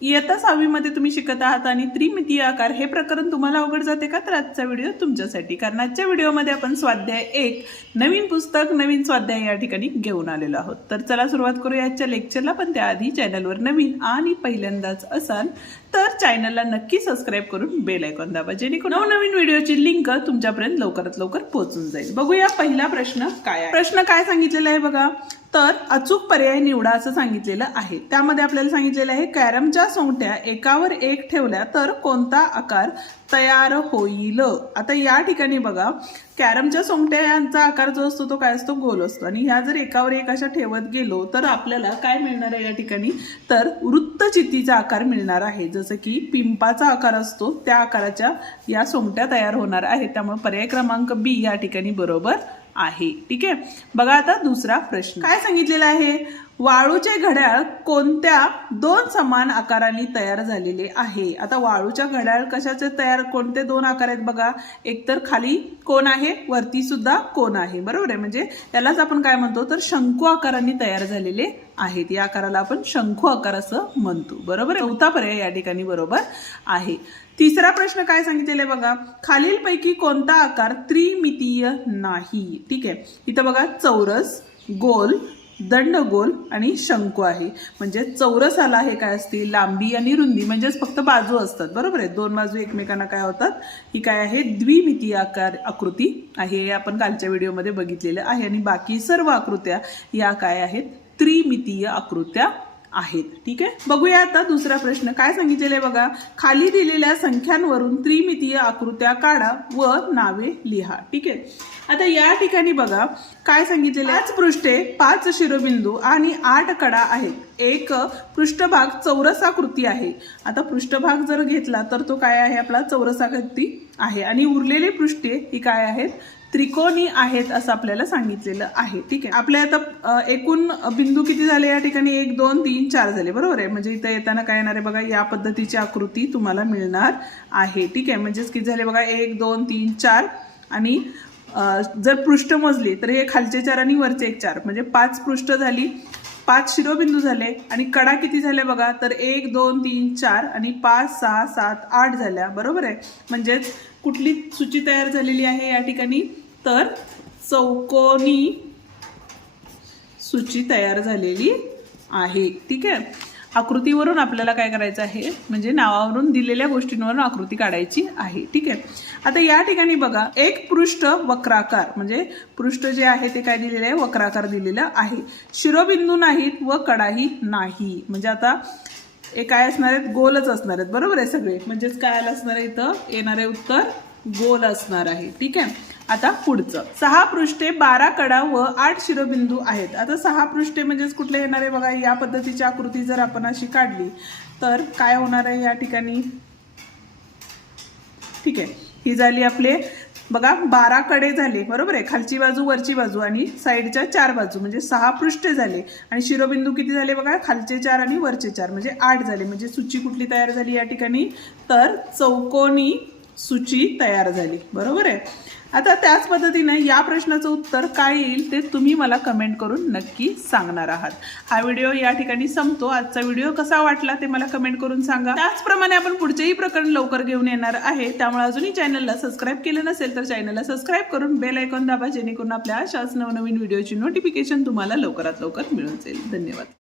इयत्ता 6वी मध्ये तुम्ही शिकत आहात आणि त्रिमितीय आकार हे प्रकरण तुम्हाला अवघड जाते का? तर आजचा व्हिडिओ तुमच्यासाठी, कारण आजच्या व्हिडिओमध्ये आपण स्वाध्याय 1 नवीन पुस्तक नवीन स्वाध्याय या ठिकाणी घेऊन आलेलो आहोत. तर चला सुरुवात करूया आजच्या लेक्चरला. पण त्याआधी चॅनलवर नवीन आणि पहिल्यांदाच असाल तर चॅनलला नक्की सबस्क्राइब करून बेल आयकॉन दाबा, जेणेकरून नवनवीन व्हिडिओची लिंक तुमच्यापर्यंत लवकरात लवकर पोहोचून जाईल. बघूया पहिला प्रश्न काय आहे. प्रश्न काय सांगितलेला आहे बघा. तर अचूक पर्याय निवडा असं सांगितलेलं आहे. त्यामध्ये आपल्याला सांगितलेलं आहे कॅरमच्या सोंगट्या एकावर एक ठेवल्या तर कोणता आकार तयार होईल. आता या ठिकाणी बघा, कॅरमच्या सोंगट्या यांचा आकार जो असतो तो काय असतो? गोल असतो. आणि ह्या जर एकावर एक अशा ठेवत गेलो तर आपल्याला काय मिळणार आहे या ठिकाणी? तर वृत्तचित्तीचा आकार मिळणार आहे. जसं की पिंपाचा आकार असतो त्या आकाराच्या या सोंगट्या तयार होणार आहेत. त्यामुळे पर्याय क्रमांक बी या ठिकाणी बरोबर आहे. ठीक आहे. बघा आता दुसरा प्रश्न काय सांगितलेला आहे. वाळूचे घड्याळ कोणत्या दोन समान आकारांनी तयार झालेले आहे. आता वाळूच्या घड्याळ कशाचे तयार, कोणते दोन आकार आहेत बघा. एक तर खाली कोण आहे, वरती सुद्धा कोण आहे. बरोबर आहे. म्हणजे त्यालाच आपण काय म्हणतो तर शंकू आकारांनी तयार झालेले आहेत. या आकाराला आपण शंकू आकार असं म्हणतो. बरोबर आहे. चौथा पर्याय या ठिकाणी बरोबर आहे. तिसरा प्रश्न काय सांगितलेला आहे बघा. खालीलपैकी कोणता आकार त्रिमितीय नाही. ठीक आहे. इथं बघा चौरस, गोल, दंडगोल आणि शंकू आहे. म्हणजे चौरसाला हे काय असते? लांबी आणि रुंदी म्हणजेच फक्त बाजू असतात. बरोबर आहे. दोन बाजू एकमेकांना काय होतात? ही काय आहे? द्विमितीय आकार आकृती आहे. हे आपण कालच्या व्हिडिओमध्ये बघितलेलं आहे. आणि बाकी सर्व आकृत्या या काय आहेत? त्रिमितीय आकृत्या आहेत. ठीक आहे. बघूया आता दुसरा प्रश्न काय सांगितलेला आहे बघा. खाली दिलेल्या संख्यांवरून त्रिमितीय आकृत्या काढा व नावे लिहा. ठीक आहे. आता या ठिकाणी बघा काय सांगितलेले, 5 पृष्ठे 5 शिरोबिंदू आणि 8 कडा आहेत. एक पृष्ठभाग चौरसाकृती आहे. आता पृष्ठभाग जर घेतला तर तो काय आहे? आपला चौरसाकृती आहे. आणि उरलेली पृष्ठे ही काय आहेत? त्रिकोणी आहेत असं आपल्याला सांगितलेलं आहे. ठीक आहे. आपल्या आता एकूण बिंदू किती झाले या ठिकाणी? 1 2 3 4 झाले. बरोबर आहे. म्हणजे इथं येताना काय येणार आहे बघा, या पद्धतीची आकृती तुम्हाला मिळणार आहे. ठीक आहे. म्हणजेच किती झाले बघा, 1 2 3 4 आणि जर पृष्ठ मोजली तर हे खालचे 4 आणि वरचे 1 4 म्हणजे 5 पृष्ठ झाली, 5 शिरोबिंदू झाले. आणि कडा किती झाल्या बघा, तर 1 2 3 4 आणि 5 6 7 8 झाल्या. बरोबर आहे. म्हणजेच कुठली सूची तयार झालेली आहे या ठिकाणी? तर चौकोनी सूची तयार झालेली आहे. ठीक आहे. आकृतीवरून आपल्याला काय करायचं आहे, म्हणजे नावावरून दिलेल्या गोष्टींवरून आकृती काढायची आहे. ठीक आहे. आता या ठिकाणी बघा, एक पृष्ठ वक्राकार, म्हणजे पृष्ठ जे आहे ते काय दिलेलं आहे? वक्राकार दिलेलं आहे. शिरोबिंदू नाहीत व कडाही नाही. म्हणजे आता हे काय असणार आहेत? गोलच असणार आहेत. बरोबर आहे सगळे. म्हणजेच काय आलं असणार आहे? इथं येणारे उत्तर गोल असणार आहे. ठीक आहे. आता पुढचं, 6 पृष्ठे 12 कडा व 8 शिरोबिंदू आहेत. आता 6 पृष्ठे म्हणजेच कुठले येणार आहे बघा. या पद्धतीची आकृती जर आपण अशी काढली तर काय होणार आहे या ठिकाणी? ठीक आहे. ही झाली आपले बघा 12 कडे झाले. बरोबर आहे. खालची बाजू, वरची बाजू आणि साईडच्या 4 बाजू म्हणजे 6 पृष्ठे झाले. आणि शिरोबिंदू किती झाले बघा, खालचे 4 आणि वरचे 4 म्हणजे 8 झाले. म्हणजे सूची कुठली तयार झाली या ठिकाणी? तर चौकोनी सूची तयार झाली. बरोबर आहे. आता त्याच पद्धतीने या प्रश्नाचं उत्तर काय येईल ते तुम्ही मला कमेंट करून नक्की सांगणार आहात. हा व्हिडिओ या ठिकाणी संपतो. आजचा व्हिडिओ कसा वाटला ते मला कमेंट करून सांगा. त्याचप्रमाणे आपण पुढचेही प्रकरण लवकर घेऊन येणार आहे. त्यामुळे अजूनही चॅनलला सबस्क्राईब केलं नसेल तर चॅनलला सबस्क्राईब करून बेल आयकॉन दाबा, जेणेकरून आपल्या अशाच नवनवीन व्हिडिओची नोटिफिकेशन तुम्हाला लवकरात लवकर मिळून जाईल. धन्यवाद.